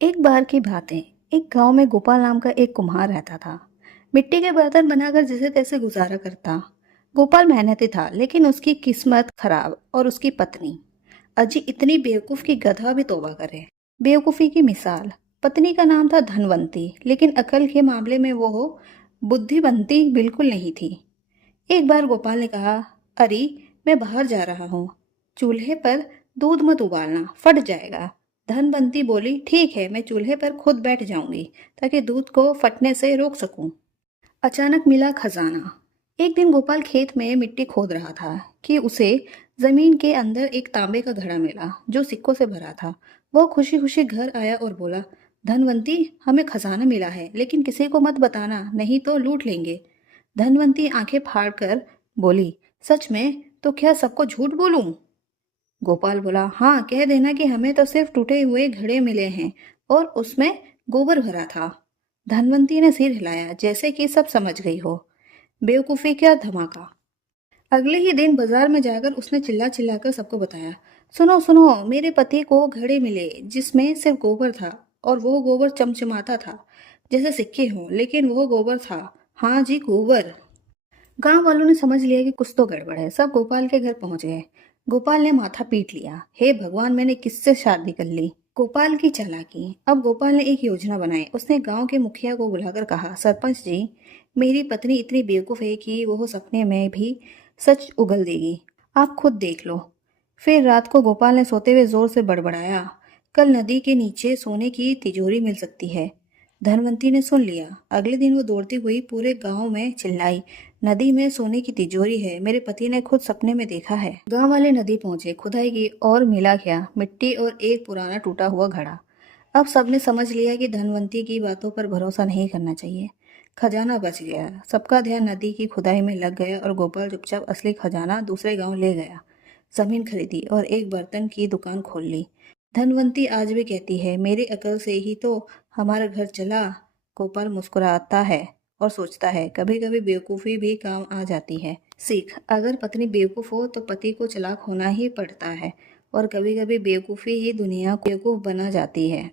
एक बार की बात है। एक गांव में गोपाल नाम का एक कुम्हार रहता था। मिट्टी के बर्तन बनाकर जैसे तैसे गुजारा करता। गोपाल मेहनती था, लेकिन उसकी किस्मत खराब और उसकी पत्नी अजी इतनी बेवकूफ की गधा भी तौबा करे। बेवकूफी की मिसाल। पत्नी का नाम था धनवंती, लेकिन अकल के मामले में वो बुद्धिवंती बिल्कुल नहीं थी। एक बार गोपाल ने कहा, अरे मैं बाहर जा रहा हूँ, चूल्हे पर दूध मत उबालना, फट जाएगा। धनवंती बोली, ठीक है, मैं चूल्हे पर खुद बैठ जाऊंगी ताकि दूध को फटने से रोक सकूं। अचानक मिला खजाना। एक दिन गोपाल खेत में मिट्टी खोद रहा था कि उसे जमीन के अंदर एक तांबे का घड़ा मिला जो सिक्कों से भरा था। वो खुशी खुशी घर आया और बोला, धनवंती, हमें खजाना मिला है, लेकिन किसी को मत बताना, नहीं तो लूट लेंगे। धनवंती आंखें फाड़कर बोली, सच में? तो क्या सबको झूठ बोलूं? गोपाल बोला, हाँ, कह देना कि हमें तो सिर्फ टूटे हुए घड़े मिले हैं और उसमें गोबर भरा था। धनवंती ने सिर हिलाया जैसे कि सब समझ गई हो। बेवकूफी क्या धमाका। अगले ही दिन बाजार में जाकर उसने चिल्ला चिल्लाकर सबको बताया, सुनो सुनो, मेरे पति को घड़े मिले जिसमें सिर्फ गोबर था, और वो गोबर चमचमाता था जैसे सिक्के हों, लेकिन वो गोबर था। हाँ जी, गोबर। गांव वालों ने समझ लिया कि कुछ तो गड़बड़ है। सब गोपाल के घर पहुंच गए। गोपाल ने माथा पीट लिया, हे भगवान, मैंने किससे शादी कर ली। गोपाल की चालाकी। अब गोपाल ने एक योजना बनाई। उसने गांव के मुखिया को बुलाकर कहा, सरपंच जी, मेरी पत्नी इतनी बेवकूफ है कि वो सपने में भी सच उगल देगी। आप खुद देख लो। फिर रात को गोपाल ने सोते हुए जोर से बड़बड़ाया, कल नदी के नीचे सोने की तिजोरी मिल सकती है। धनवंती ने सुन लिया। अगले दिन वो दौड़ती हुई पूरे गांव में चिल्लाई, नदी में सोने की तिजोरी है, मेरे पति ने खुद सपने में देखा है। गांव वाले नदी पहुंचे, खुदाई की, और मिला क्या? मिट्टी और एक पुराना टूटा हुआ घड़ा। अब सबने समझ लिया कि धनवंती की बातों पर भरोसा नहीं करना चाहिए। खजाना बच गया। सबका ध्यान नदी की खुदाई में लग गया और गोपाल चुपचाप असली खजाना दूसरे गांव ले गया। जमीन खरीदी और एक बर्तन की दुकान खोल ली। धनवंती आज भी कहती है, मेरी अकल से ही तो हमारा घर चला। गोपाल मुस्कुराता है और सोचता है, कभी कभी बेवकूफ़ी भी काम आ जाती है। सीख, अगर पत्नी बेवकूफ़ हो तो पति को चालाक होना ही पड़ता है, और कभी कभी बेवकूफ़ी ही दुनिया को बेवकूफ़ बना जाती है।